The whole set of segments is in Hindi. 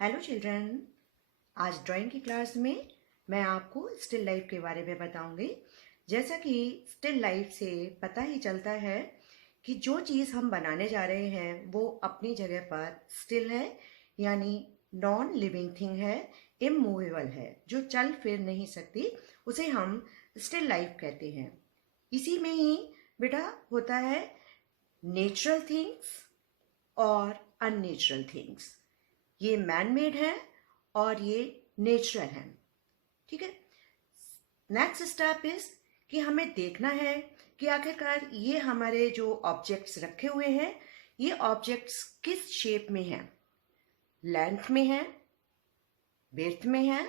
Hello children. आज ड्राइंग की क्लास में मैं आपको स्टिल लाइफ के बारे में बताऊंगी। जैसा कि स्टिल लाइफ से पता ही चलता है कि जो चीज़ हम बनाने जा रहे हैं वो अपनी जगह पर स्टिल है, यानी नॉन लिविंग थिंग है, इमूवेबल है, जो चल फिर नहीं सकती, उसे हम स्टिल लाइफ कहते हैं। इसी में ही बेटा होता है नेचुरल थिंग्स और अननेचुरल थिंग्स। ये मैन मेड है और ये नेचुरल है। ठीक है। नेक्स्ट स्टेप इज कि हमें देखना है कि आखिरकार ये हमारे जो ऑब्जेक्ट्स रखे हुए हैं, ये ऑब्जेक्ट्स किस शेप में हैं। लेंथ में है, विड्थ में है,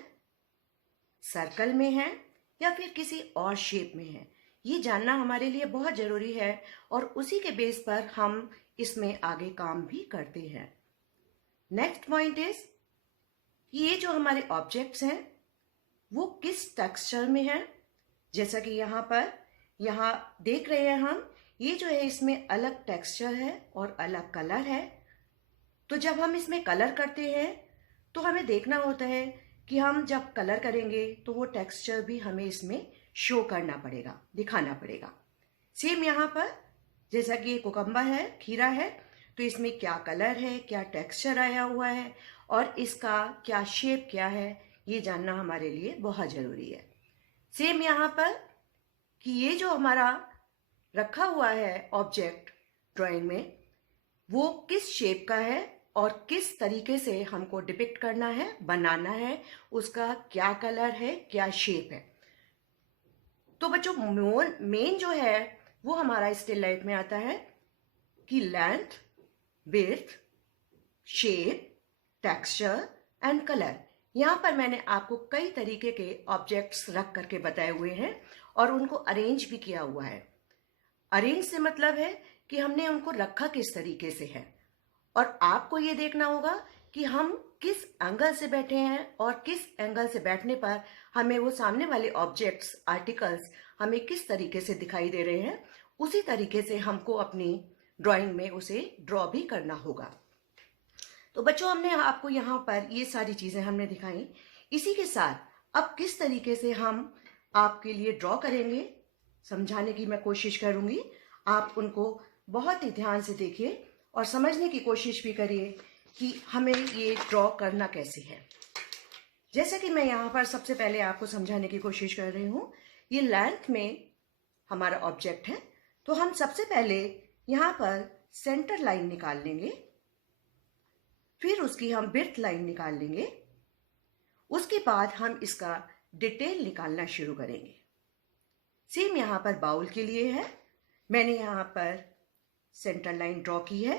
सर्कल में है, या फिर किसी और शेप में है। ये जानना हमारे लिए बहुत जरूरी है और उसी के बेस पर हम इसमें आगे काम भी करते हैं। नेक्स्ट पॉइंट इज ये जो हमारे ऑब्जेक्ट्स हैं वो किस टेक्सचर में है। जैसा कि यहाँ देख रहे हैं हम, ये जो है इसमें अलग टेक्सचर है और अलग कलर है। तो जब हम इसमें कलर करते हैं तो हमें देखना होता है कि हम जब कलर करेंगे तो वो टेक्सचर भी हमें इसमें शो करना पड़ेगा, दिखाना पड़ेगा। सेम यहाँ पर जैसा कि ये कोकम्बा है, खीरा है, तो इसमें क्या कलर है, क्या टेक्सचर आया हुआ है और इसका क्या शेप क्या है, ये जानना हमारे लिए बहुत जरूरी है। सेम यहाँ पर कि ये जो हमारा रखा हुआ है ऑब्जेक्ट ड्राइंग में, वो किस शेप का है और किस तरीके से हमको डिपिक्ट करना है, बनाना है, उसका क्या कलर है, क्या शेप है। तो बच्चों मेन जो है वो हमारा स्टिल लाइफ में आता है कि length, width, shape, texture and colour. यहां पर मैंने आपको कई तरीके के ऑब्जेक्ट्स रख करके बताए हुए हैं और उनको अरेंज भी किया हुआ है। अरेंज से मतलब है कि हमने उनको रखा किस तरीके से है और आपको ये देखना होगा कि हम किस एंगल से बैठे हैं और किस एंगल से बैठने पर हमें वो सामने वाले ऑब्जेक्ट्स, आर्टिकल्स हमें किस तरीके से दिखाई दे रहे हैं, उसी तरीके से हमको अपनी ड्राइंग में उसे ड्रॉ भी करना होगा। तो बच्चों, हमने आपको यहाँ पर ये सारी चीजें हमने दिखाई। इसी के साथ अब किस तरीके से हम आपके लिए ड्रॉ करेंगे समझाने की मैं कोशिश करूंगी। आप उनको बहुत ही ध्यान से देखिए और समझने की कोशिश भी करिए कि हमें ये ड्रॉ करना कैसे है। जैसे कि मैं यहाँ पर सबसे पहले आपको समझाने की कोशिश कर रही हूँ, ये लेंथ में हमारा ऑब्जेक्ट है, तो हम सबसे पहले यहाँ पर सेंटर लाइन निकाल लेंगे, फिर उसकी हम विड्थ लाइन निकाल लेंगे, उसके बाद हम इसका डिटेल निकालना शुरू करेंगे। सेम यहाँ पर बाउल के लिए है, मैंने यहाँ पर सेंटर लाइन ड्रॉ की है,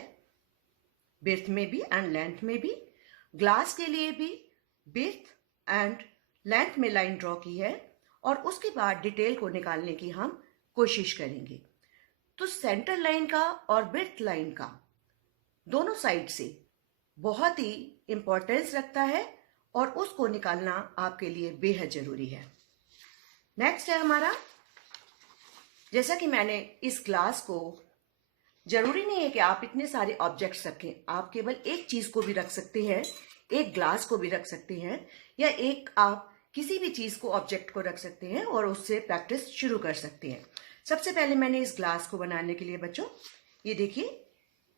विड्थ में भी एंड लेंथ में भी। ग्लास के लिए भी विड्थ एंड लेंथ में लाइन ड्रॉ की है और उसके बाद डिटेल को निकालने की हम कोशिश करेंगे। तो सेंटर लाइन का और विड्थ लाइन का दोनों साइड से बहुत ही इंपॉर्टेंस रखता है और उसको निकालना आपके लिए बेहद जरूरी है। नेक्स्ट है हमारा, जैसा कि मैंने इस ग्लास को, जरूरी नहीं है कि आप इतने सारे ऑब्जेक्ट्स रखें, आप केवल एक चीज को भी रख सकते हैं, एक ग्लास को भी रख सकते हैं, या एक आप किसी भी चीज को, ऑब्जेक्ट को रख सकते हैं और उससे प्रैक्टिस शुरू कर सकते हैं। सबसे पहले मैंने इस ग्लास को बनाने के लिए बच्चों, ये देखिए,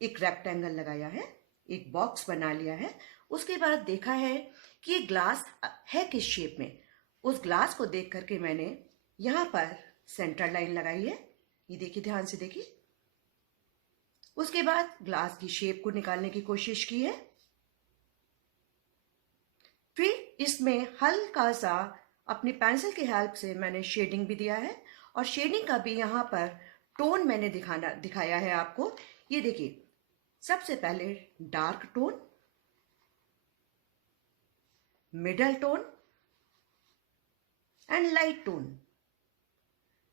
एक रेक्टेंगल लगाया है, एक बॉक्स बना लिया है। उसके बाद देखा है कि ये ग्लास है किस शेप में। उस ग्लास को देख करके मैंने यहां पर सेंटर लाइन लगाई है, ये देखिए, ध्यान से देखिए। उसके बाद ग्लास की शेप को निकालने की कोशिश की है, फिर इसमें हल्का सा अपनी पेंसिल की हेल्प से मैंने शेडिंग भी दिया है और शेडिंग का भी यहां पर टोन मैंने दिखाया है आपको। ये देखिए, सबसे पहले dark tone, middle tone and light tone,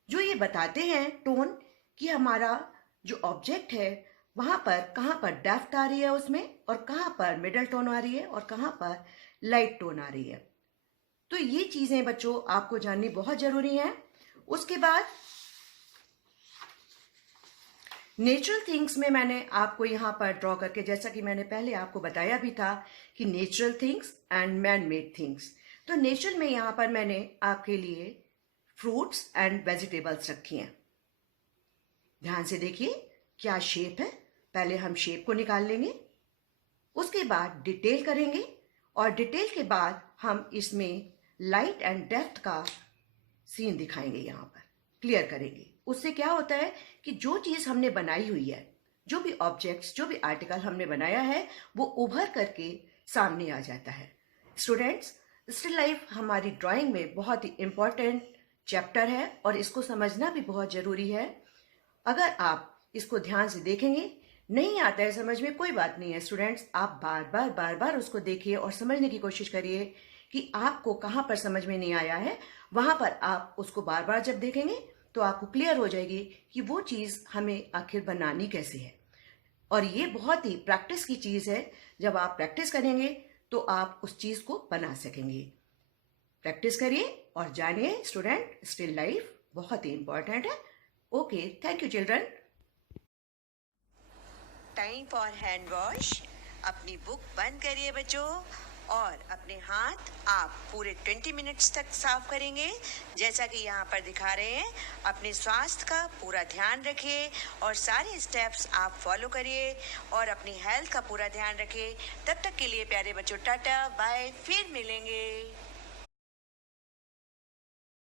जो ये बताते हैं टोन कि हमारा जो ऑब्जेक्ट है वहां पर कहां पर डेप्थ आ रही है उसमें, और कहां पर मिडल टोन आ रही है और कहां पर लाइट टोन आ रही है। तो ये चीजें बच्चों आपको जाननी बहुत जरूरी है। उसके बाद नेचुरल थिंग्स में मैंने आपको यहाँ पर ड्रॉ करके, जैसा कि मैंने पहले आपको बताया भी था कि natural things and man made things, तो नेचुरल में यहाँ पर मैंने आपके लिए फ्रूट्स एंड वेजिटेबल्स रखी हैं। ध्यान से देखिए क्या शेप है। पहले हम शेप को निकाल लेंगे, उसके बाद डिटेल करेंगे और डिटेल के बाद हम इसमें लाइट एंड डेप्थ का सीन दिखाएंगे, यहाँ पर क्लियर करेंगे। उससे क्या होता है कि जो चीज़ हमने बनाई हुई है, जो भी ऑब्जेक्ट्स, जो भी आर्टिकल हमने बनाया है, वो उभर करके सामने आ जाता है। स्टूडेंट्स, स्टिल लाइफ हमारी ड्राइंग में बहुत ही इम्पॉर्टेंट चैप्टर है और इसको समझना भी बहुत ज़रूरी है। अगर आप इसको ध्यान से देखेंगे, नहीं आता है समझ में, कोई बात नहीं है स्टूडेंट्स, आप बार बार उसको देखिए और समझने की कोशिश करिए कि आपको कहाँ पर समझ में नहीं आया है। वहां पर आप उसको बार बार जब देखेंगे तो आपको क्लियर हो जाएगी कि वो चीज़ हमें आखिर बनानी कैसे है। और ये बहुत ही प्रैक्टिस की चीज़ है। जब आप प्रैक्टिस करेंगे तो आप उस चीज़ को बना सकेंगे। प्रैक्टिस करिए और जानिए स्टूडेंट, स्टिल लाइफ बहुत ही इंपॉर्टेंट है। Okay, thank you children. Time for hand wash. अपनी बुक बंद करिए बच्चों और अपने हाथ आप पूरे 20 मिनट्स तक साफ करेंगे, जैसा कि यहाँ पर दिखा रहे हैं। अपने स्वास्थ्य का पूरा ध्यान रखिए और सारे स्टेप्स आप फॉलो करिए और अपनी हेल्थ का पूरा ध्यान रखिए। तब तक के लिए प्यारे बच्चों, टाटा बाय, फिर मिलेंगे।